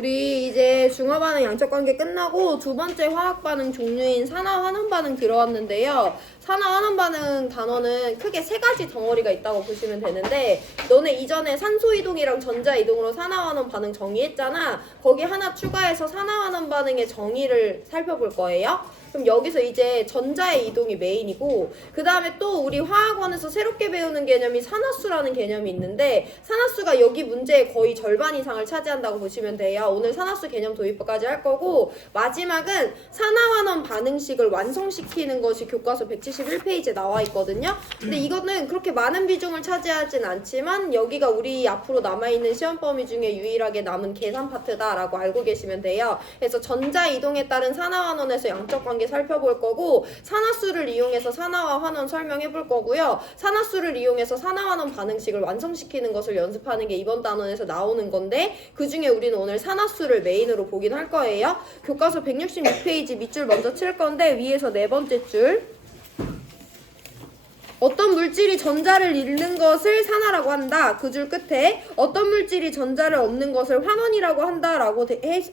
우리 이제 중화반응 양적관계 끝나고 두 번째 화학반응 종류인 산화환원반응 들어왔는데요. 산화환원반응 단어는 크게 세 가지 덩어리가 있다고 보시면 되는데, 너네 이전에 산소이동이랑 전자이동으로 산화환원반응 정의했잖아. 거기 하나 추가해서 산화환원반응의 정의를 살펴볼 거예요. 그럼 여기서 이제 전자의 이동이 메인이고, 그 다음에 또 우리 화학원에서 새롭게 배우는 개념이 산화수라는 개념이 있는데, 산화수가 여기 문제의 거의 절반 이상을 차지한다고 보시면 돼요. 오늘 산화수 개념 도입까지 할 거고, 마지막은 산화환원 반응식을 완성시키는 것이 교과서 171페이지에 나와 있거든요. 근데 이거는 그렇게 많은 비중을 차지하진 않지만 여기가 우리 앞으로 남아있는 시험 범위 중에 유일하게 남은 계산 파트다라고 알고 계시면 돼요. 그래서 전자이동에 따른 산화환원에서 양적 관계 살펴볼 거고, 산화수를 이용해서 산화와 환원 설명해 볼 거고요. 산화수를 이용해서 산화환원 반응식을 완성시키는 것을 연습하는 게 이번 단원에서 나오는 건데, 그 중에 우리는 오늘 산화수를 메인으로 보긴 할 거예요. 교과서 166페이지 밑줄 먼저 칠 건데, 위에서 네 번째 줄, 어떤 물질이 전자를 잃는 것을 산화라고 한다. 그 줄 끝에 어떤 물질이 전자를 얻는 것을 환원이라고 한다라고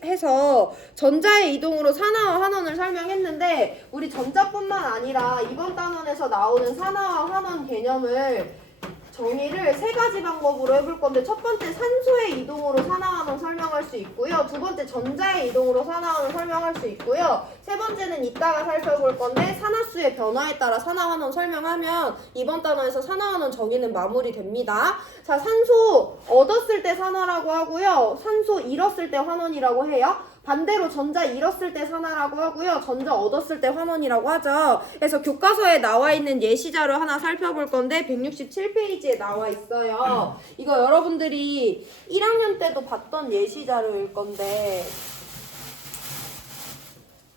해서 전자의 이동으로 산화와 환원을 설명했는데, 우리 전자뿐만 아니라 이번 단원에서 나오는 산화와 환원 개념을 정의를 세 가지 방법으로 해볼 건데, 첫 번째 산소의 이동으로 산화환원 설명할 수 있고요. 두 번째 전자의 이동으로 산화환원 설명할 수 있고요. 세 번째는 이따가 살펴볼 건데, 산화수의 변화에 따라 산화환원 설명하면 이번 단원에서 산화환원 정의는 마무리됩니다. 자, 산소 얻었을 때 산화라고 하고요. 산소 잃었을 때 환원이라고 해요. 반대로 전자 잃었을 때 산화라고 하고요. 전자 얻었을 때 환원이라고 하죠. 그래서 교과서에 나와 있는 예시자료 하나 살펴볼 건데 167페이지에 나와 있어요. 이거 여러분들이 1학년 때도 봤던 예시자료일 건데,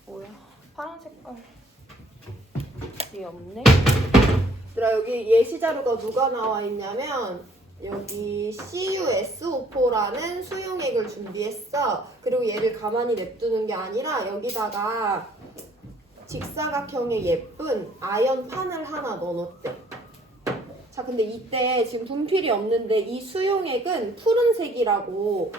뭐야? 파란 색깔이 없네? 얘들아, 여기 예시자료가 누가 나와 있냐면 여기 CuSO4라는 수용액을 준비했어. 그리고 얘를 가만히 냅두는 게 아니라 여기다가 직사각형의 예쁜 아연판을 하나 넣어놓대. 자, 근데 이때 지금 분필이 없는데 이 수용액은 푸른색이라고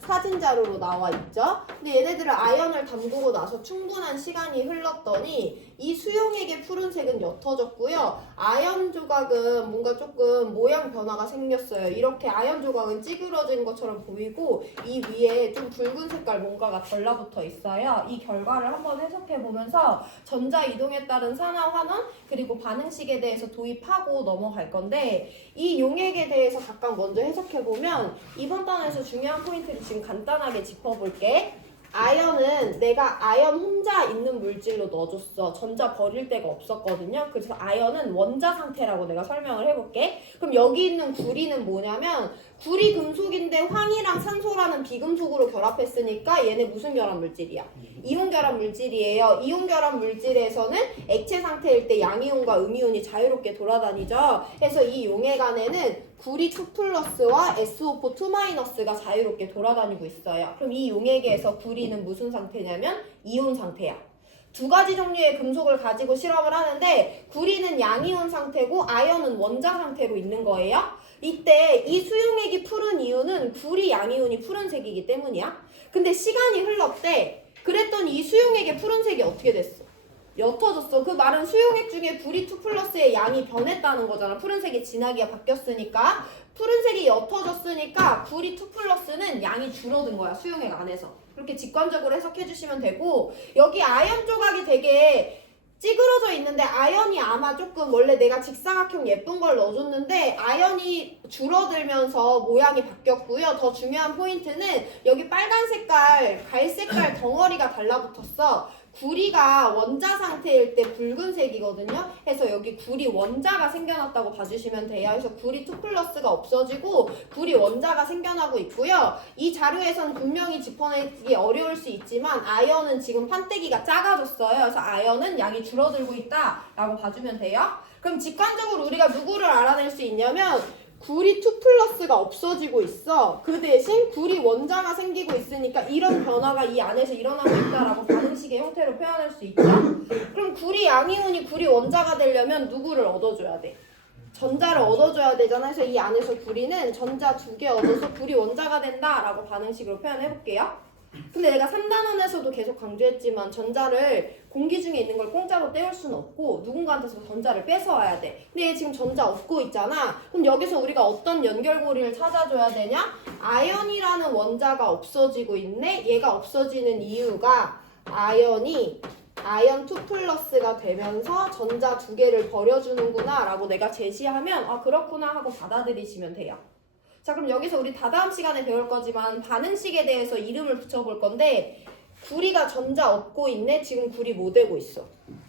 사진 자료로 나와 있죠. 근데 얘네들은 아연을 담그고 나서 충분한 시간이 흘렀더니 이 수용액의 푸른색은 옅어졌고요. 아연 조각은 뭔가 조금 모양 변화가 생겼어요. 이렇게 아연 조각은 찌그러진 것처럼 보이고, 이 위에 좀 붉은 색깔 뭔가가 달라붙어 있어요. 이 결과를 한번 해석해 보면서 전자 이동에 따른 산화 환원 그리고 반응식에 대해서 도입하고 넘어갈 건데, 이 용액에 대해서 각각 먼저 해석해 보면 이번 단원에서 중요한 포인트를 지금 간단하게 짚어볼게. 아연은 내가 아연 혼자 있는 물질로 넣어줬어. 전자 버릴 데가 없었거든요. 그래서 아연은 원자 상태라고 내가 설명을 해볼게. 그럼 여기 있는 구리는 뭐냐면, 구리 금속인데 황이랑 산소라는 비금속으로 결합했으니까 얘네 무슨 결합 물질이야? 이온 결합 물질이에요. 이온 결합 물질에서는 액체 상태일 때 양이온과 음이온이 자유롭게 돌아다니죠. 그래서 이 용액 안에는 구리 2+와 SO4 2-가 자유롭게 돌아다니고 있어요. 그럼 이 용액에서 구리는 무슨 상태냐면 이온 상태야. 두 가지 종류의 금속을 가지고 실험을 하는데, 구리는 양이온 상태고 아연은 원자 상태로 있는 거예요. 이때 이 수용액이 푸른 이유는 구리 양이온이 푸른색이기 때문이야. 근데 시간이 흘렀대. 그랬더니 이 수용액의 푸른색이 어떻게 됐어? 옅어졌어. 그 말은 수용액 중에 구리 2+의 양이 변했다는 거잖아. 푸른색이 진하게 바뀌었으니까. 푸른색이 옅어졌으니까 구리 2+는 양이 줄어든 거야, 수용액 안에서. 그렇게 직관적으로 해석해 주시면 되고, 여기 아연 조각이 되게 찌그러져 있는데, 아연이 아마 조금, 원래 내가 직사각형 예쁜 걸 넣어줬는데 아연이 줄어들면서 모양이 바뀌었고요. 더 중요한 포인트는 여기 빨간 색깔, 갈색깔 덩어리가 달라붙었어. 구리가 원자 상태일 때 붉은색이거든요. 그래서 여기 구리 원자가 생겨났다고 봐주시면 돼요. 그래서 구리 2+가 없어지고 구리 원자가 생겨나고 있고요. 이 자료에선 분명히 짚어내기 어려울 수 있지만 아연은 지금 판때기가 작아졌어요. 그래서 아연은 양이 줄어들고 있다라고 봐주면 돼요. 그럼 직관적으로 우리가 누구를 알아낼 수 있냐면, 구리 2+가 없어지고 있어. 그 대신 구리 원자가 생기고 있으니까 이런 변화가 이 안에서 일어나고 있다라고 반응식의 형태로 표현할 수 있죠. 그럼 구리 양이온이 구리 원자가 되려면 누구를 얻어줘야 돼? 전자를 얻어줘야 되잖아. 그래서 이 안에서 구리는 전자 2개 얻어서 구리 원자가 된다라고 반응식으로 표현해볼게요. 근데 내가 3단원에서도 계속 강조했지만 전자를 공기 중에 있는 걸 공짜로 떼올 수는 없고 누군가한테서 전자를 뺏어와야 돼. 근데 얘 지금 전자 없고 있잖아. 그럼 여기서 우리가 어떤 연결고리를 찾아줘야 되냐? 아연이라는 원자가 없어지고 있네. 얘가 없어지는 이유가 아연이 아연 2 플러스가 되면서 전자 두 개를 버려주는구나 라고 내가 제시하면 아 그렇구나 하고 받아들이시면 돼요. 자 그럼 여기서 우리 다다음 시간에 배울 거지만 반응식에 대해서 이름을 붙여볼 건데 구리가 전자 얻고 있네. 지금 구리 뭐 되고 있어?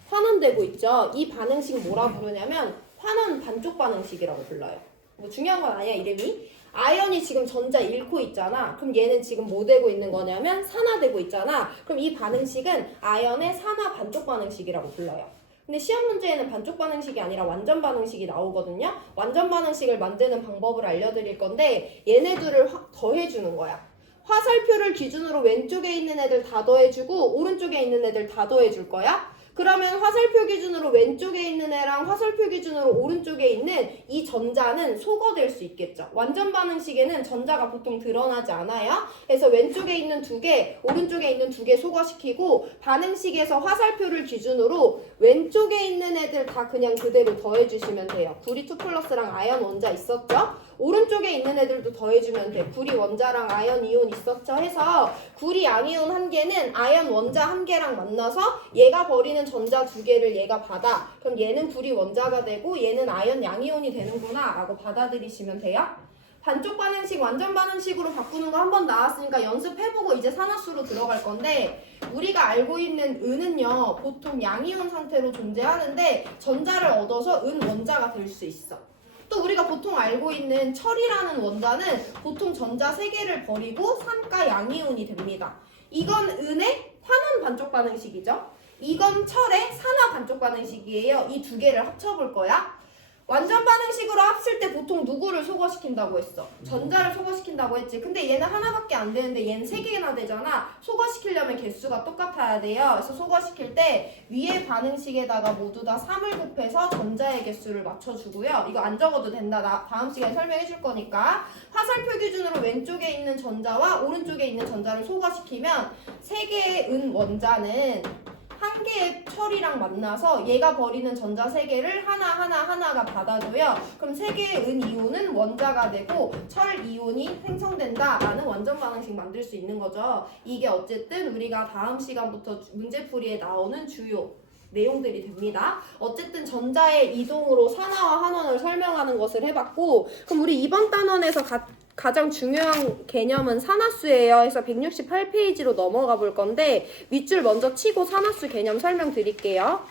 환원되고 있죠. 이 반응식 뭐라 부르냐면 환원 반쪽 반응식이라고 불러요. 뭐 중요한 건 아니야 이름이. 아연이 지금 전자 잃고 있잖아. 그럼 얘는 지금 뭐 되고 있는 거냐면 산화되고 있잖아. 그럼 이 반응식은 아연의 산화 반쪽 반응식이라고 불러요. 근데 시험 문제에는 반쪽 반응식이 아니라 완전 반응식이 나오거든요. 완전 반응식을 만드는 방법을 알려드릴 건데 얘네들을 더해주는 거야. 화살표를 기준으로 왼쪽에 있는 애들 다 더해주고 오른쪽에 있는 애들 다 더해줄 거야. 그러면 화살표 기준으로 왼쪽에 있는 애랑 화살표 기준으로 오른쪽에 있는 이 전자는 소거될 수 있겠죠. 완전 반응식에는 전자가 보통 드러나지 않아요. 그래서 왼쪽에 있는 두 개, 오른쪽에 있는 두 개 소거시키고 반응식에서 화살표를 기준으로 왼쪽에 있는 애들 다 그냥 그대로 더해주시면 돼요. 구리 2 플러스랑 아연 원자 있었죠? 오른쪽에 있는 애들도 더해주면 돼. 구리 원자랑 아연 이온 있었죠? 해서 구리 양이온 한 개는 아연 원자 한 개랑 만나서 얘가 버리는 전자 두 개를 얘가 받아. 그럼 얘는 구리 원자가 되고 얘는 아연 양이온이 되는구나 라고 받아들이시면 돼요. 반쪽 반응식 완전 반응식으로 바꾸는 거 한 번 나왔으니까 연습해보고 이제 산화수로 들어갈 건데 우리가 알고 있는 은은요 보통 양이온 상태로 존재하는데 전자를 얻어서 은 원자가 될 수 있어. 또 우리가 보통 알고 있는 철이라는 원자는 보통 전자 3개를 버리고 산가 양이온이 됩니다. 이건 은의 환원 반쪽 반응식이죠. 이건 철의 산화 반쪽 반응식이에요. 이 두 개를 합쳐볼 거야. 완전 반응식으로 합칠 때 보통 누구를 소거시킨다고 했어? 전자를 소거시킨다고 했지. 근데 얘는 하나밖에 안 되는데 얘는 3개나 되잖아. 소거시키려면 개수가 똑같아야 돼요. 그래서 소거시킬 때 위에 반응식에다가 모두 다 3을 곱해서 전자의 개수를 맞춰주고요. 이거 안 적어도 된다. 나 다음 시간에 설명해 줄 거니까. 화살표 기준으로 왼쪽에 있는 전자와 오른쪽에 있는 전자를 소거시키면 3개의 은 원자는 한 개의 철이랑 만나서 얘가 버리는 전자 3개를 하나가 받아줘요. 그럼 3개의 은 이온은 원자가 되고 철 이온이 생성된다라는 완전 반응식 만들 수 있는 거죠. 이게 어쨌든 우리가 다음 시간부터 문제풀이에 나오는 주요 내용들이 됩니다. 어쨌든 전자의 이동으로 산화와 환원을 설명하는 것을 해봤고 그럼 우리 이번 단원에서 가장 중요한 개념은 산화수예요. 그래서 168페이지로 넘어가 볼 건데 윗줄 먼저 치고 산화수 개념 설명드릴게요.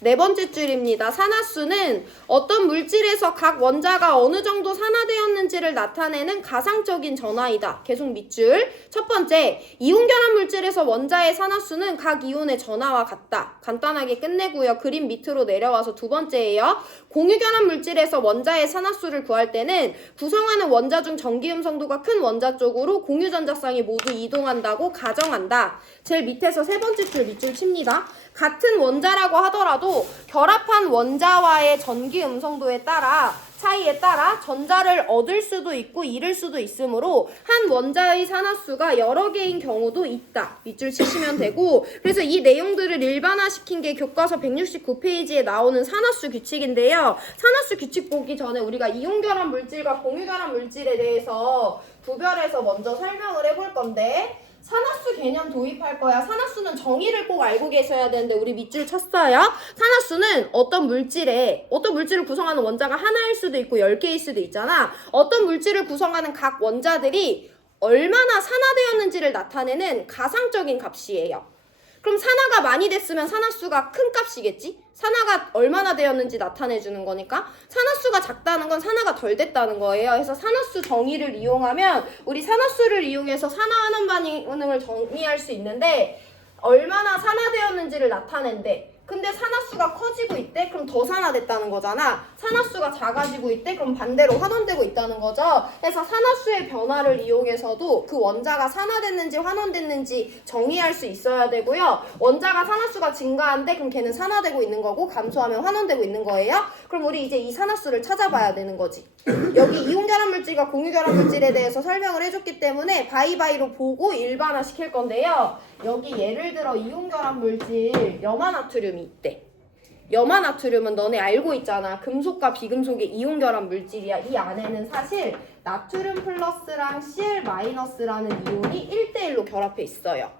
네 번째 줄입니다. 산화수는 어떤 물질에서 각 원자가 어느 정도 산화되었는지를 나타내는 가상적인 전화이다. 계속 밑줄. 첫 번째, 이온 결합 물질에서 원자의 산화수는 각 이온의 전화와 같다. 간단하게 끝내고요. 그림 밑으로 내려와서 두 번째예요. 공유 결합 물질에서 원자의 산화수를 구할 때는 구성하는 원자 중 전기 음성도가 큰 원자 쪽으로 공유 전자쌍이 모두 이동한다고 가정한다. 제일 밑에서 세 번째 줄 밑줄 칩니다. 같은 원자라고 하더라도 결합한 원자와의 전기 음성도에 따라 차이에 따라 전자를 얻을 수도 있고 잃을 수도 있으므로 한 원자의 산화수가 여러 개인 경우도 있다. 밑줄 치시면 되고 그래서 이 내용들을 일반화시킨 게 교과서 169페이지에 나오는 산화수 규칙인데요. 산화수 규칙 보기 전에 우리가 이온결합 물질과 공유결합 물질에 대해서 구별해서 먼저 설명을 해볼 건데 산화수 개념 도입할 거야. 산화수는 정의를 꼭 알고 계셔야 되는데 우리 밑줄 쳤어요. 산화수는 어떤 물질을 구성하는 원자가 하나일 수도 있고 10개일 수도 있잖아. 어떤 물질을 구성하는 각 원자들이 얼마나 산화되었는지를 나타내는 가상적인 값이에요. 그럼 산화가 많이 됐으면 산화수가 큰 값이겠지? 산화가 얼마나 되었는지 나타내주는 거니까 산화수가 작다는 건 산화가 덜 됐다는 거예요. 그래서 산화수 정의를 이용하면 우리 산화수를 이용해서 산화환원 반응을 정의할 수 있는데 얼마나 산화되었는지를 나타낸대. 근데 산화수가 커지고 있대? 그럼 더 산화됐다는 거잖아. 산화수가 작아지고 있대? 그럼 반대로 환원되고 있다는 거죠. 그래서 산화수의 변화를 이용해서도 그 원자가 산화됐는지 환원됐는지 정의할 수 있어야 되고요. 원자가 산화수가 증가한대? 그럼 걔는 산화되고 있는 거고 감소하면 환원되고 있는 거예요. 그럼 우리 이제 이 산화수를 찾아봐야 되는 거지. 여기 이온결합물질과 공유결합물질에 대해서 설명을 해줬기 때문에 바이바이로 보고 일반화 시킬 건데요. 여기 예를 들어 이온결합물질 염화나트륨이 있대. 염화나트륨은 너네 알고 있잖아. 금속과 비금속의 이온결합 물질이야. 이 안에는 사실 나트륨 플러스랑 Cl 마이너스라는 이온이 1대1로 결합해 있어요.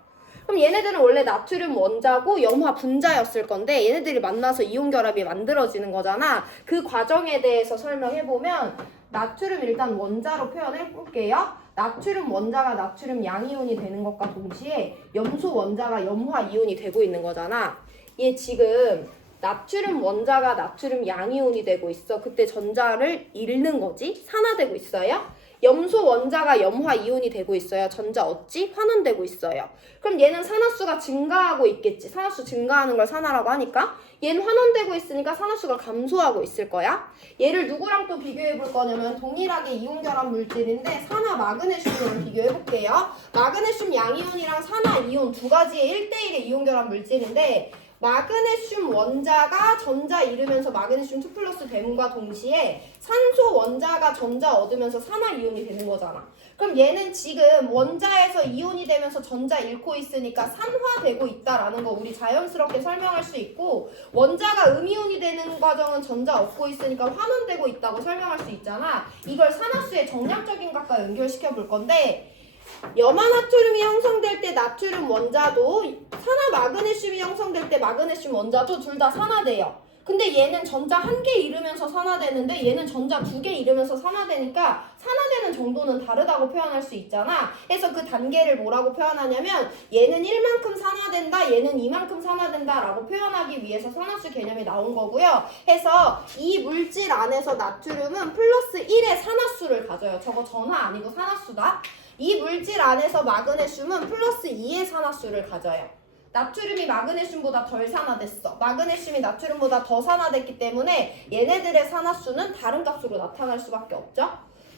그럼 얘네들은 원래 나트륨 원자고 염화 분자였을 건데 얘네들이 만나서 이온결합이 만들어지는 거잖아. 그 과정에 대해서 설명해보면 나트륨 일단 원자로 표현해볼게요. 나트륨 원자가 나트륨 양이온이 되는 것과 동시에 염소 원자가 염화 이온이 되고 있는 거잖아. 얘 지금 나트륨 원자가 나트륨 양이온이 되고 있어. 그때 전자를 잃는 거지. 산화되고 있어요. 염소 원자가 염화 이온이 되고 있어요. 전자 얻지? 환원되고 있어요. 그럼 얘는 산화수가 증가하고 있겠지. 산화수 증가하는 걸 산화라고 하니까. 얘는 환원되고 있으니까 산화수가 감소하고 있을 거야. 얘를 누구랑 또 비교해 볼 거냐면 동일하게 이온결합 물질인데 산화 마그네슘이랑 비교해 볼게요. 마그네슘 양이온이랑 산화 이온 두 가지의 1대1의 이온결합 물질인데 마그네슘 원자가 전자 잃으면서 마그네슘 2 플러스 됨과 동시에 산소 원자가 전자 얻으면서 산화 이온이 되는 거잖아. 그럼 얘는 지금 원자에서 이온이 되면서 전자 잃고 있으니까 산화되고 있다라는 거 우리 자연스럽게 설명할 수 있고, 원자가 음이온이 되는 과정은 전자 얻고 있으니까 환원되고 있다고 설명할 수 있잖아. 이걸 산화수의 정량적인 값과 연결시켜 볼 건데, 염화나트륨이 형성될 때 나트륨 원자도 산화 마그네슘이 형성될 때 마그네슘 원자도 둘 다 산화돼요. 근데 얘는 전자 1개 잃으면서 산화되는데 얘는 전자 2개 잃으면서 산화되니까 산화되는 정도는 다르다고 표현할 수 있잖아. 그래서 그 단계를 뭐라고 표현하냐면 얘는 1만큼 산화된다, 얘는 2만큼 산화된다 라고 표현하기 위해서 산화수 개념이 나온 거고요. 해서 이 물질 안에서 나트륨은 플러스 1의 산화수를 가져요. 저거 전화 아니고 산화수다. 이 물질 안에서 마그네슘은 플러스 2의 산화수를 가져요. 나트륨이 마그네슘보다 덜 산화됐어. 마그네슘이 나트륨보다 더 산화됐기 때문에 얘네들의 산화수는 다른 값으로 나타날 수밖에 없죠.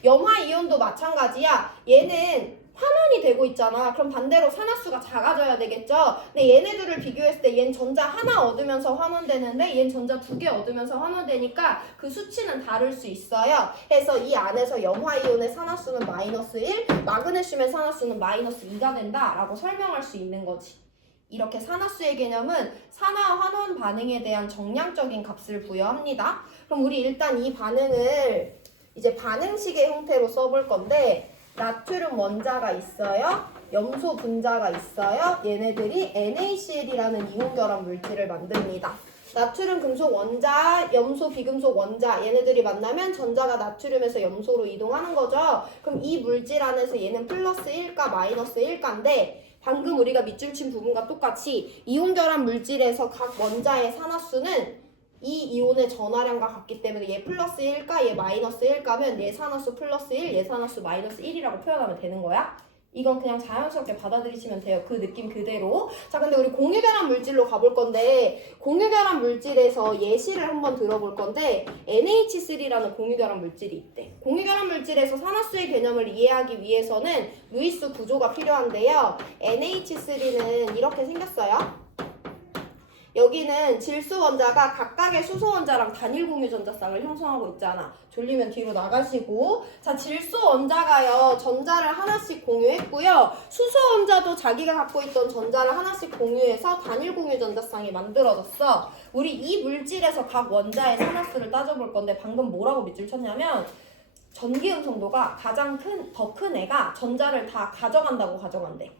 염화이온도 마찬가지야. 얘는 환원이 되고 있잖아. 그럼 반대로 산화수가 작아져야 되겠죠. 근데 얘네들을 비교했을 때 얘는 전자 하나 얻으면서 환원되는데 얘는 전자 2개 얻으면서 환원되니까 그 수치는 다를 수 있어요. 그래서 이 안에서 염화이온의 산화수는 마이너스 1, 마그네슘의 산화수는 마이너스 2가 된다라고 설명할 수 있는 거지. 이렇게 산화수의 개념은 산화 환원 반응에 대한 정량적인 값을 부여합니다. 그럼 우리 일단 이 반응을 이제 반응식의 형태로 써볼 건데, 나트륨 원자가 있어요. 염소 분자가 있어요. 얘네들이 NaCl이라는 이온결합 물질을 만듭니다. 나트륨 금속 원자, 염소 비금속 원자 얘네들이 만나면 전자가 나트륨에서 염소로 이동하는 거죠. 그럼 이 물질 안에서 얘는 플러스 1가 마이너스 1가인데 방금 우리가 밑줄 친 부분과 똑같이 이온결합 물질에서 각 원자의 산화수는 이 이온의 전하량과 같기 때문에 얘 플러스 1가 얘 마이너스 1가면 얘 산화수 플러스 1, 얘 산화수 마이너스 1이라고 표현하면 되는 거야. 이건 그냥 자연스럽게 받아들이시면 돼요. 그 느낌 그대로. 자, 근데 우리 공유결합 물질로 가볼 건데, 공유결합 물질에서 예시를 한번 들어볼 건데 NH3라는 공유결합 물질이 있대. 공유결합 물질에서 산화수의 개념을 이해하기 위해서는 루이스 구조가 필요한데요. NH3는 이렇게 생겼어요. 여기는 질소 원자가 각각의 수소 원자랑 단일 공유 전자쌍을 형성하고 있잖아. 졸리면 뒤로 나가시고. 자, 질소 원자가요, 전자를 하나씩 공유했고요. 수소 원자도 자기가 갖고 있던 전자를 하나씩 공유해서 단일 공유 전자쌍이 만들어졌어. 우리 이 물질에서 각 원자의 산화수를 따져볼 건데 방금 뭐라고 밑줄 쳤냐면 전기음 성도가 가장 더 큰 애가 전자를 다 가져간다고 가정한대.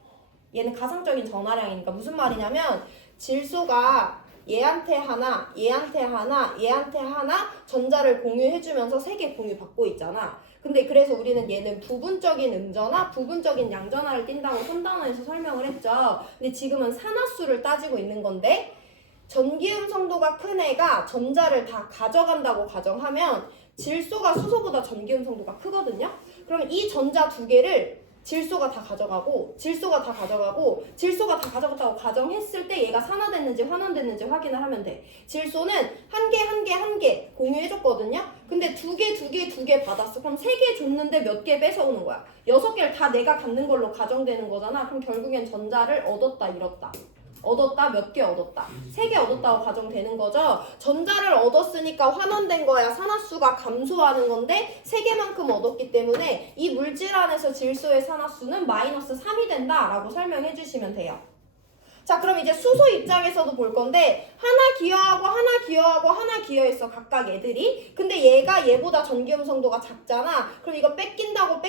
얘는 가상적인 전하량이니까 무슨 말이냐면 질소가 얘한테 하나, 얘한테 하나, 얘한테 하나 전자를 공유해주면서 3개 공유받고 있잖아. 근데 그래서 우리는 얘는 부분적인 음전화, 부분적인 양전화를 띈다고 3단원에서 설명을 했죠. 근데 지금은 산화수를 따지고 있는 건데 전기음 성도가 큰 애가 전자를 다 가져간다고 가정하면 질소가 수소보다 전기음 성도가 크거든요. 그럼 이 전자 2개를 질소가 다 가져가고 질소가 다 가져갔다고 가정했을 때 얘가 산화됐는지 환원됐는지 확인을 하면 돼. 질소는 한 개 공유해줬거든요. 근데 두 개 받았어. 그럼 3개 줬는데 몇 개 뺏어오는 거야. 6개를 다 내가 갖는 걸로 가정되는 거잖아. 그럼 결국엔 전자를 얻었다 잃었다. 얻었다 몇 개 얻었다 3개 얻었다고 가정되는 거죠. 전자를 얻었으니까 환원된 거야. 산화수가 감소하는 건데 3개만큼 얻었기 때문에 이 물질 안에서 질소의 산화수는 마이너스 3이 된다 라고 설명해 주시면 돼요. 자, 그럼 이제 수소 입장에서도 볼 건데 하나 기여했어 각각 애들이. 근데 얘가 얘보다 전기음성도가 작잖아. 그럼 이거 뺏긴다고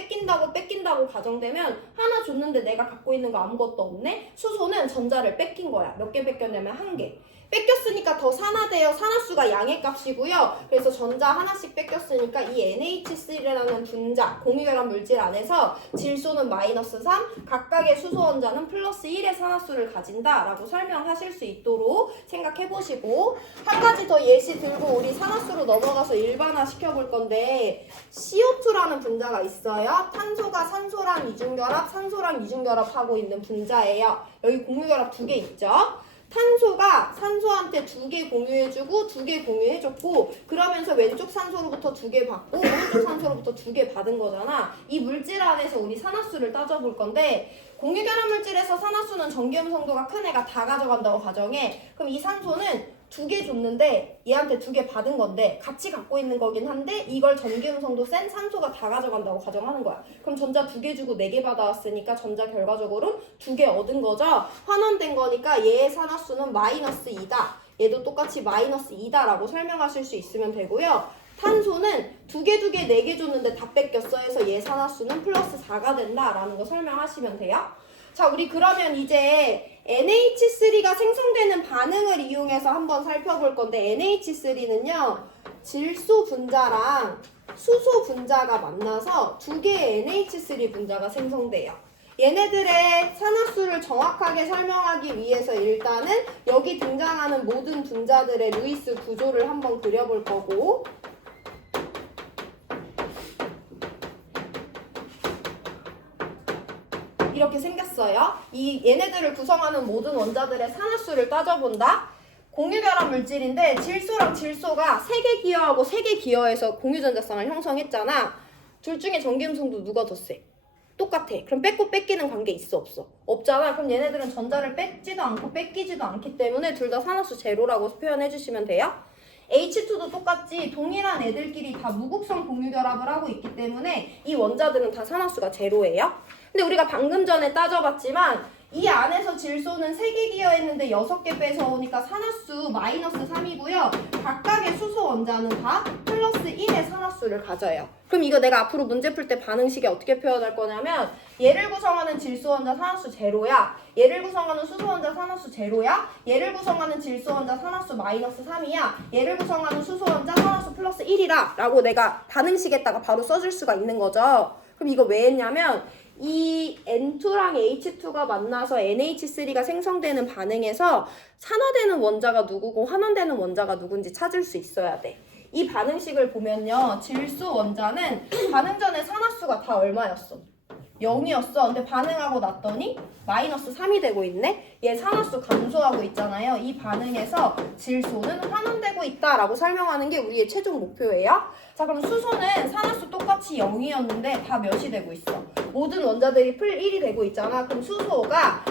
가정되면 하나 줬는데 내가 갖고 있는 거 아무것도 없네. 수소는 전자를 뺏긴 거야. 몇 개 뺏겼냐면 1개. 뺏겼으니까 더 산화돼요. 산화수가 양의 값이고요. 그래서 전자 하나씩 뺏겼으니까 이 NH3라는 분자, 공유결합 물질 안에서 질소는 마이너스 3, 각각의 수소 원자는 플러스 1의 산화수를 가진다라고 설명하실 수 있도록 생각해보시고, 한 가지 더 예시 들고 우리 산화수로 넘어가서 일반화 시켜볼 건데, CO2라는 분자가 있어요. 탄소가 산소랑 이중결합하고 있는 분자예요. 여기 공유결합 2개 있죠. 탄소가 산소한테 2개 공유해주고 2개 공유해줬고, 그러면서 왼쪽 산소로부터 2개 받고 오른쪽 산소로부터 2개 받은 거잖아. 이 물질 안에서 우리 산화수를 따져볼 건데, 공유결합 물질에서 산화수는 전기음성도가 큰 애가 다 가져간다고 가정해. 그럼 이 산소는 2개 줬는데 얘한테 2개 받은 건데 같이 갖고 있는 거긴 한데 이걸 전기음성도 센 산소가 다 가져간다고 가정하는 거야. 그럼 전자 2개 주고 4개 받아왔으니까 전자 결과적으로 2개 얻은 거죠. 환원된 거니까 얘의 산화수는 마이너스 2다. 얘도 똑같이 마이너스 2다 라고 설명하실 수 있으면 되고요. 탄소는 2개, 4개 줬는데 다 뺏겼어 해서 얘 산화수는 플러스 4가 된다라는 거 설명하시면 돼요. 자, 우리 그러면 이제 NH3가 생성되는 반응을 이용해서 한번 살펴볼 건데, NH3는요 질소 분자랑 수소 분자가 만나서 2개의 NH3 분자가 생성돼요. 얘네들의 산화수를 정확하게 설명하기 위해서 일단은 여기 등장하는 모든 분자들의 루이스 구조를 한번 그려볼 거고, 이렇게 생겼어요. 이 얘네들을 구성하는 모든 원자들의 산화수를 따져본다. 공유결합 물질인데 질소랑 질소가 3개 기여하고 3개 기여해서 공유전자쌍을 형성했잖아. 둘 중에 전기음성도 누가 더 세? 똑같아. 그럼 뺏고 뺏기는 관계 있어 없어? 없잖아. 그럼 얘네들은 전자를 뺏지도 않고 뺏기지도 않기 때문에 둘 다 산화수 제로라고 표현해 주시면 돼요. H2도 똑같지. 동일한 애들끼리 다 무극성 공유결합을 하고 있기 때문에 이 원자들은 다 산화수가 제로예요. 근데 우리가 방금 전에 따져봤지만 이 안에서 질소는 3개 기여했는데 6개 뺏어오니까 산화수 마이너스 3이고요. 각각의 수소 원자는 다 플러스 1의 산화수를 가져요. 그럼 이거 내가 앞으로 문제 풀 때 반응식에 어떻게 표현할 거냐면, 얘를 구성하는 질소 원자 산화수 제로야, 얘를 구성하는 수소 원자 산화수 제로야, 얘를 구성하는 질소 원자 산화수 마이너스 3이야, 얘를 구성하는 수소 원자 산화수 플러스 1이라 라고 내가 반응식에다가 바로 써줄 수가 있는 거죠. 그럼 이거 왜 했냐면, 이 N2랑 H2가 만나서 NH3가 생성되는 반응에서 산화되는 원자가 누구고 환원되는 원자가 누군지 찾을 수 있어야 돼. 이 반응식을 보면요, 질소 원자는 반응 전에 산화수가 다 얼마였어? 0이었어. 근데 반응하고 났더니 마이너스 3이 되고 있네. 얘 산화수 감소하고 있잖아요. 이 반응에서 질소는 환원되고 있다라고 설명하는 게 우리의 최종 목표예요. 자, 그럼 수소는 산화수 똑같이 0이었는데 다 몇이 되고 있어? 모든 원자들이 풀 1이 되고 있잖아. 그럼 수소가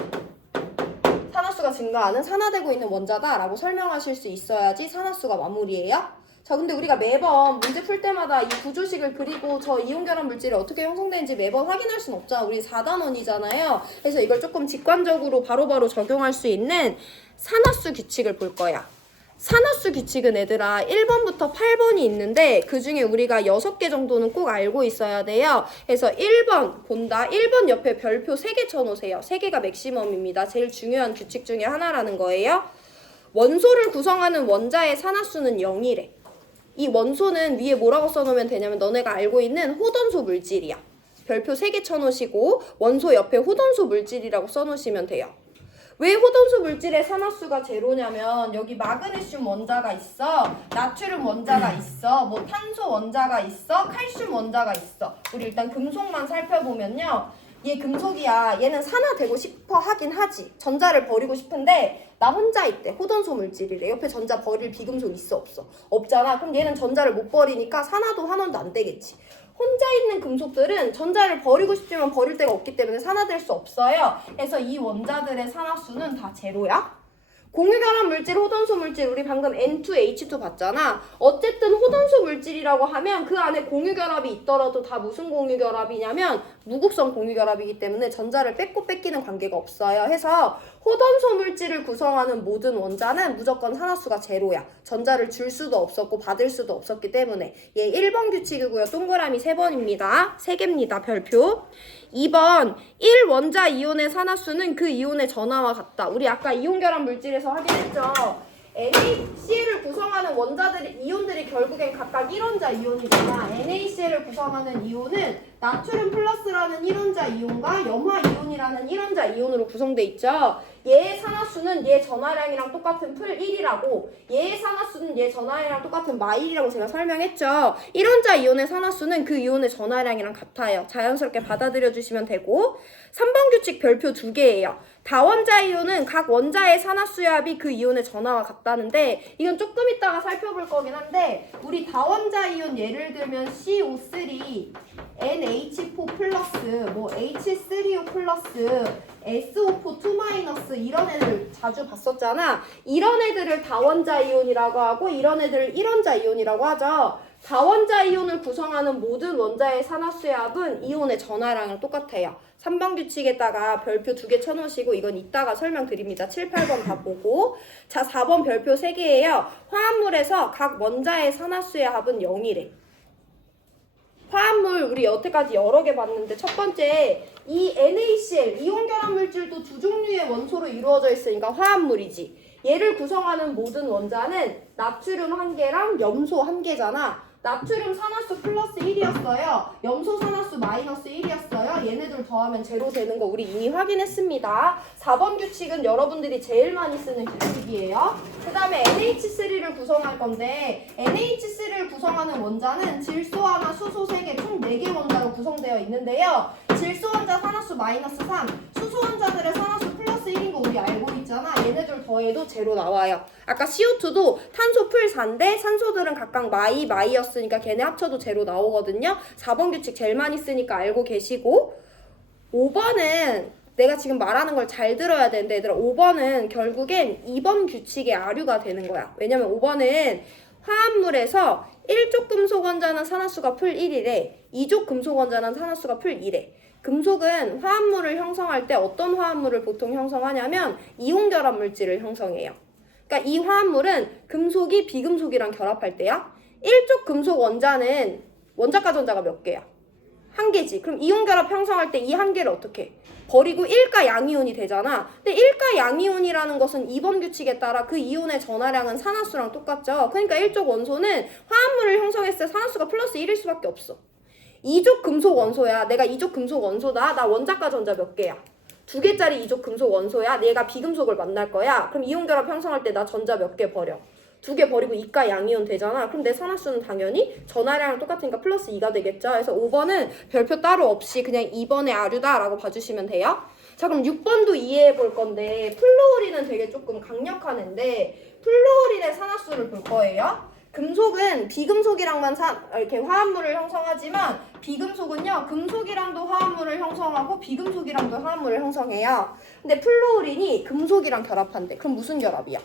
산화수가 증가하는 산화되고 있는 원자다라고 설명하실 수 있어야지 산화수가 마무리예요. 자, 근데 우리가 매번 문제 풀 때마다 이 구조식을 그리고 저 이온결합 물질이 어떻게 형성되는지 매번 확인할 순 없잖아. 우리 4단원이잖아요. 그래서 이걸 조금 직관적으로 바로바로 적용할 수 있는 산화수 규칙을 볼 거야. 산화수 규칙은 얘들아 1번부터 8번이 있는데 그중에 우리가 6개 정도는 꼭 알고 있어야 돼요. 그래서 1번 본다. 1번 옆에 별표 3개 쳐놓으세요. 3개가 맥시멈입니다. 제일 중요한 규칙 중에 하나라는 거예요. 원소를 구성하는 원자의 산화수는 0이래. 이 원소는 위에 뭐라고 써놓으면 되냐면 너네가 알고 있는 호던소 물질이야. 별표 3개 쳐놓으시고 원소 옆에 호던소 물질이라고 써놓으시면 돼요. 왜 호던소 물질의 산화수가 제로냐면 여기 마그네슘 원자가 있어, 나트륨 원자가 있어, 뭐 탄소 원자가 있어, 칼슘 원자가 있어. 우리 일단 금속만 살펴보면요, 얘 금속이야. 얘는 산화되고 싶어 하긴 하지. 전자를 버리고 싶은데 나 혼자 있대. 호전소 물질이래. 옆에 전자 버릴 비금속 있어 없어? 없잖아. 그럼 얘는 전자를 못 버리니까 산화도 환원도 안 되겠지. 혼자 있는 금속들은 전자를 버리고 싶지만 버릴 데가 없기 때문에 산화될 수 없어요. 그래서 이 원자들의 산화수는 다 제로야. 공유결합 물질, 호전소 물질, 우리 방금 N2H2 봤잖아. 어쨌든 호전소 물질이라고 하면 그 안에 공유결합이 있더라도 다 무슨 공유결합이냐면 무극성 공유결합이기 때문에 전자를 뺏고 뺏기는 관계가 없어요. 해서 호전소 물질을 구성하는 모든 원자는 무조건 산화수가 제로야. 전자를 줄 수도 없었고 받을 수도 없었기 때문에. 얘 1번 규칙이고요. 동그라미 3번입니다. 3개입니다. 별표. 2번 1원자 이온의 산화수는 그 이온의 전하와 같다. 우리 아까 이온결합 물질에서 확인했죠. NaCl을 구성하는 원자들이 이온들이 결국엔 각각 1원자 이온이잖아. NaCl을 구성하는 이온은 나트륨 플러스라는 1원자 이온과 염화 이온이라는 1원자 이온으로 구성돼 있죠. 얘의 산화수는 얘 전하량이랑 똑같은 풀 1이라고, 얘의 산화수는 얘 전하량이랑 똑같은 마일이라고 제가 설명했죠. 1원자 이온의 산화수는 그 이온의 전하량이랑 같아요. 자연스럽게 받아들여 주시면 되고, 3번 규칙 별표 2개예요. 다원자 이온은 각 원자의 산화수의 합이 그 이온의 전하와 같다는데, 이건 조금 이따가 살펴볼 거긴 한데, 우리 다원자 이온 예를 들면 CO3, NH4 플러스, 뭐 H3O 플러스, SO4 2- 이런 애들 자주 봤었잖아. 이런 애들을 다원자 이온이라고 하고 이런 애들을 1원자 이온이라고 하죠. 다원자 이온을 구성하는 모든 원자의 산화수의 합은 이온의 전하량이랑 똑같아요. 3번 규칙에다가 별표 2개 쳐놓으시고 이건 이따가 설명드립니다. 7, 8번 다 보고. 자, 4번 별표 3개예요. 화합물에서 각 원자의 산화수의 합은 0이래. 화합물 우리 여태까지 여러 개 봤는데 첫 번째 이 NaCl 이온결합 물질도 두 종류의 원소로 이루어져 있으니까 화합물이지. 얘를 구성하는 모든 원자는 나트륨 1개랑 염소 1개잖아. 나트륨 산화수 플러스 1이었어요. 염소 산화수 마이너스 1이었어요. 얘네들 더하면 제로 되는 거 우리 이미 확인했습니다. 4번 규칙은 여러분들이 제일 많이 쓰는 규칙이에요. 그 다음에 NH3를 구성할 건데 NH3를 구성하는 원자는 질소 하나, 수소 3개, 총 4개 원자로 구성되어 있는데요. 질소 원자 산화수 마이너스 3, 수소 원자들의 산화수 플러스 1인 거 우리 알고 있잖아. 얘네들 더해도 제로 나와요. 아까 CO2도 탄소 풀 4인데 산소들은 각각 마이였으니까 걔네 합쳐도 제로 나오거든요. 4번 규칙 제일 많이 쓰니까 알고 계시고, 5번은 내가 지금 말하는 걸 잘 들어야 되는데 얘들아, 5번은 결국엔 2번 규칙의 아류가 되는 거야. 왜냐면 5번은 화합물에서 1족 금속 원자는 산화수가 풀 1이래. 2족 금속 원자는 산화수가 풀 2래. 금속은 화합물을 형성할 때 어떤 화합물을 보통 형성하냐면 이온결합 물질을 형성해요. 그러니까 이 화합물은 금속이 비금속이랑 결합할 때야. 1족 금속 원자는 원자과 전자가 몇 개야? 1개지. 그럼 이온결합 형성할 때 이 1개를 어떻게 해? 버리고 1가 양이온이 되잖아. 근데 1가 양이온이라는 것은 2번 규칙에 따라 그 이온의 전하량은 산화수랑 똑같죠. 그러니까 1족 원소는 화합물을 형성했을 때 산화수가 플러스 1일 수밖에 없어. 2족 금속 원소야. 내가 2족 금속 원소다. 나 원자과 전자 몇 개야? 2개짜리 2족 금속 원소야. 얘가 비금속을 만날 거야. 그럼 이온결합 형성할 때 나 전자 몇 개 버려? 2개 버리고 2가 양이온 되잖아. 그럼 내 산화수는 당연히 전하량이랑 똑같으니까 플러스 2가 되겠죠. 그래서 5번은 별표 따로 없이 그냥 2번의 아류다라고 봐주시면 돼요. 자, 그럼 6번도 이해해 볼 건데 플루오린은 되게 조금 강력한 애인데 플루오린의 산화수를 볼 거예요. 금속은 비금속이랑만 이렇게 화합물을 형성하지만 비금속은요 금속이랑도 화합물을 형성하고 비금속이랑도 화합물을 형성해요. 근데 플루오린이 금속이랑 결합한대. 그럼 무슨 결합이야?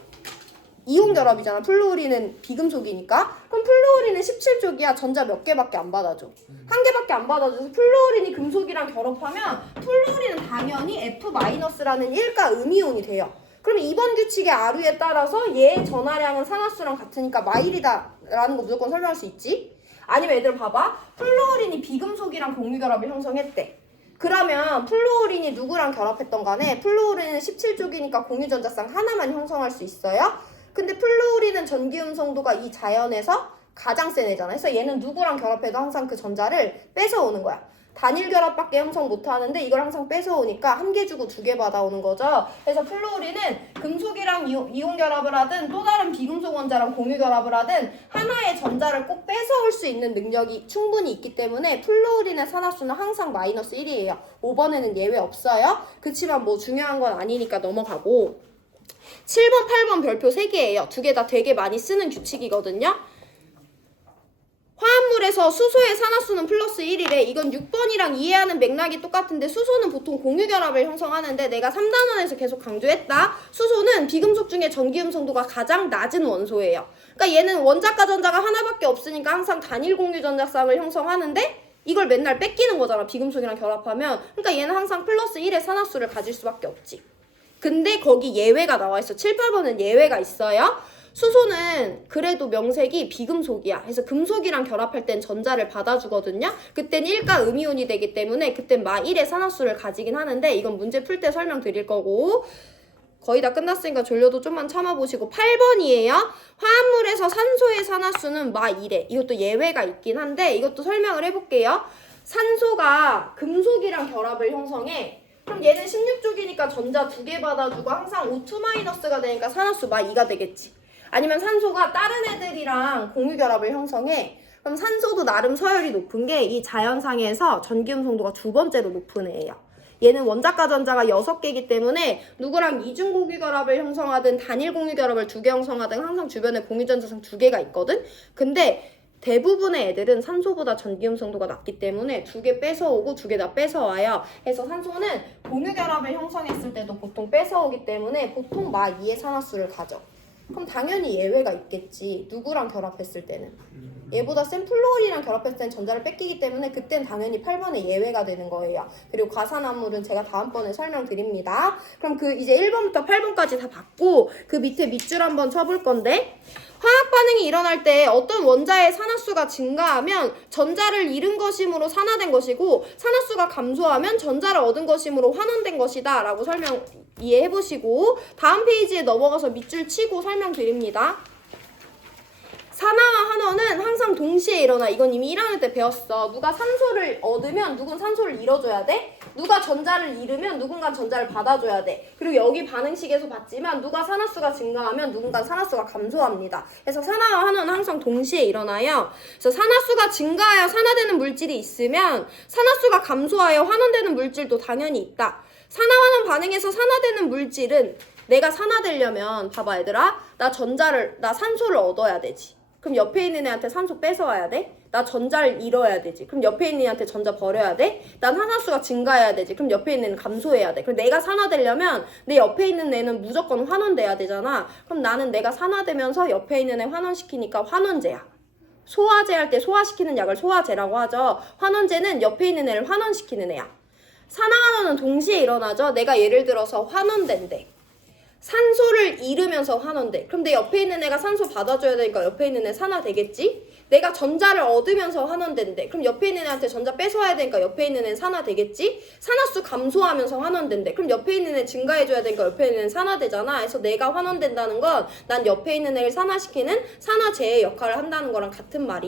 이온 결합이잖아. 플루오린은 비금속이니까. 그럼 플루오린은 17족이야. 전자 몇 개밖에 안 받아줘? 1개밖에 안 받아줘서 플루오린이 금속이랑 결합하면 플루오린은 당연히 F-라는 1가 음이온이 돼요. 그럼 2번 규칙의 아류에 따라서 얘의 전하량은 산화수랑 같으니까 마일이다라는 거 무조건 설명할 수 있지? 아니면 애들 봐봐. 플루오린이 비금속이랑 공유결합을 형성했대. 그러면 플루오린이 누구랑 결합했던 간에 플루오린은 17족이니까 공유전자쌍 하나만 형성할 수 있어요. 근데 플루오린은 전기음성도가 이 자연에서 가장 센 애잖아. 그래서 얘는 누구랑 결합해도 항상 그 전자를 뺏어오는 거야. 단일 결합밖에 형성 못 하는데 이걸 항상 뺏어오니까 한 개 주고 두 개 받아오는 거죠. 그래서 플루오린은 금속이랑 이온 결합을 하든 또 다른 비금속 원자랑 공유 결합을 하든 하나의 전자를 꼭 뺏어올 수 있는 능력이 충분히 있기 때문에 플루오린의 산화수는 항상 마이너스 1이에요. 5번에는 예외 없어요. 그치만 뭐 중요한 건 아니니까 넘어가고 7번, 8번 별표 3개예요. 두 개 다 되게 많이 쓰는 규칙이거든요. 화합물에서 수소의 산화수는 플러스 1이래. 이건 6번이랑 이해하는 맥락이 똑같은데 수소는 보통 공유결합을 형성하는데 내가 3단원에서 계속 강조했다. 수소는 비금속 중에 전기음성도가 가장 낮은 원소예요. 그러니까 얘는 원자과 전자가 하나밖에 없으니까 항상 단일 공유 전자쌍을 형성하는데 이걸 맨날 뺏기는 거잖아. 비금속이랑 결합하면. 그러니까 얘는 항상 플러스 1의 산화수를 가질 수밖에 없지. 근데 거기 예외가 나와 있어. 7, 8번은 예외가 있어요. 수소는 그래도 명색이 비금속이야. 그래서 금속이랑 결합할 땐 전자를 받아주거든요. 그땐 1가 음이온이 되기 때문에 그땐 마 1의 산화수를 가지긴 하는데 이건 문제 풀 때 설명드릴 거고 거의 다 끝났으니까 졸려도 좀만 참아보시고 8번이에요. 화합물에서 산소의 산화수는 마 1에. 이것도 예외가 있긴 한데 이것도 설명을 해볼게요. 산소가 금속이랑 결합을 형성해. 그럼 얘는 16쪽이니까 전자 2개 받아주고 항상 O2-가 되니까 산화수 마 2가 되겠지. 아니면 산소가 다른 애들이랑 공유결합을 형성해. 그럼 산소도 나름 서열이 높은 게 이 자연상에서 전기음성도가 2번째로 높은 애예요. 얘는 원자과 전자가 6개이기 때문에 누구랑 이중 공유결합을 형성하든 단일 공유결합을 2개 형성하든 항상 주변에 공유전자상 2개가 있거든? 근데 대부분의 애들은 산소보다 전기음성도가 낮기 때문에 2개 뺏어오고 2개 다 뺏어와요. 그래서 산소는 공유결합을 형성했을 때도 보통 뺏어오기 때문에 보통 마 2의 산화수를 가져. 그럼 당연히 예외가 있겠지. 누구랑 결합했을 때는. 얘보다 센 플루오린이랑 결합했을 때는 전자를 뺏기기 때문에 그땐 당연히 8번에 예외가 되는 거예요. 그리고 과산화물은 제가 다음번에 설명드립니다. 그럼 그 이제 1번부터 8번까지 다 봤고 그 밑에 밑줄 한번 쳐볼 건데 화학 반응이 일어날 때 어떤 원자의 산화수가 증가하면 전자를 잃은 것이므로 산화된 것이고 산화수가 감소하면 전자를 얻은 것이므로 환원된 것이다 라고 설명 이해해보시고 다음 페이지에 넘어가서 밑줄 치고 설명드립니다. 산화와 환원은 항상 동시에 일어나. 이건 이미 1학년 때 배웠어. 누가 산소를 얻으면 누군 산소를 잃어줘야 돼. 누가 전자를 잃으면 누군가 전자를 받아줘야 돼. 그리고 여기 반응식에서 봤지만 누가 산화수가 증가하면 누군가 산화수가 감소합니다. 그래서 산화와 환원은 항상 동시에 일어나요. 그래서 산화수가 증가하여 산화되는 물질이 있으면 산화수가 감소하여 환원되는 물질도 당연히 있다. 산화환원 반응에서 산화되는 물질은 내가 산화되려면 봐봐 얘들아 나 산소를 얻어야 되지. 그럼 옆에 있는 애한테 산소 뺏어와야 돼? 나 전자를 잃어야 되지. 그럼 옆에 있는 애한테 전자 버려야 돼? 난 산화수가 증가해야 되지. 그럼 옆에 있는 애는 감소해야 돼. 그럼 내가 산화되려면 내 옆에 있는 애는 무조건 환원돼야 되잖아. 그럼 나는 내가 산화되면서 옆에 있는 애 환원시키니까 환원제야. 소화제 할 때 소화시키는 약을 소화제라고 하죠. 환원제는 옆에 있는 애를 환원시키는 애야. 산화환원은 동시에 일어나죠. 내가 예를 들어서 환원된대. 산소를 잃으면서 환원돼. 그럼 내 옆에 있는 애가 산소 받아줘야 되니까 옆에 있는 애 산화되겠지? 내가 전자를 얻으면서 환원된대. 그럼 옆에 있는 애한테 전자 뺏어와야 되니까 옆에 있는 애는 산화되겠지? 산화수 감소하면서 환원된대. 그럼 옆에 있는 애 증가해줘야 되니까 옆에 있는 애는 산화되잖아. 그래서 내가 환원된다는 건 난 옆에 있는 애를 산화시키는 산화제의 역할을 한다는 거랑 같은 말이에요.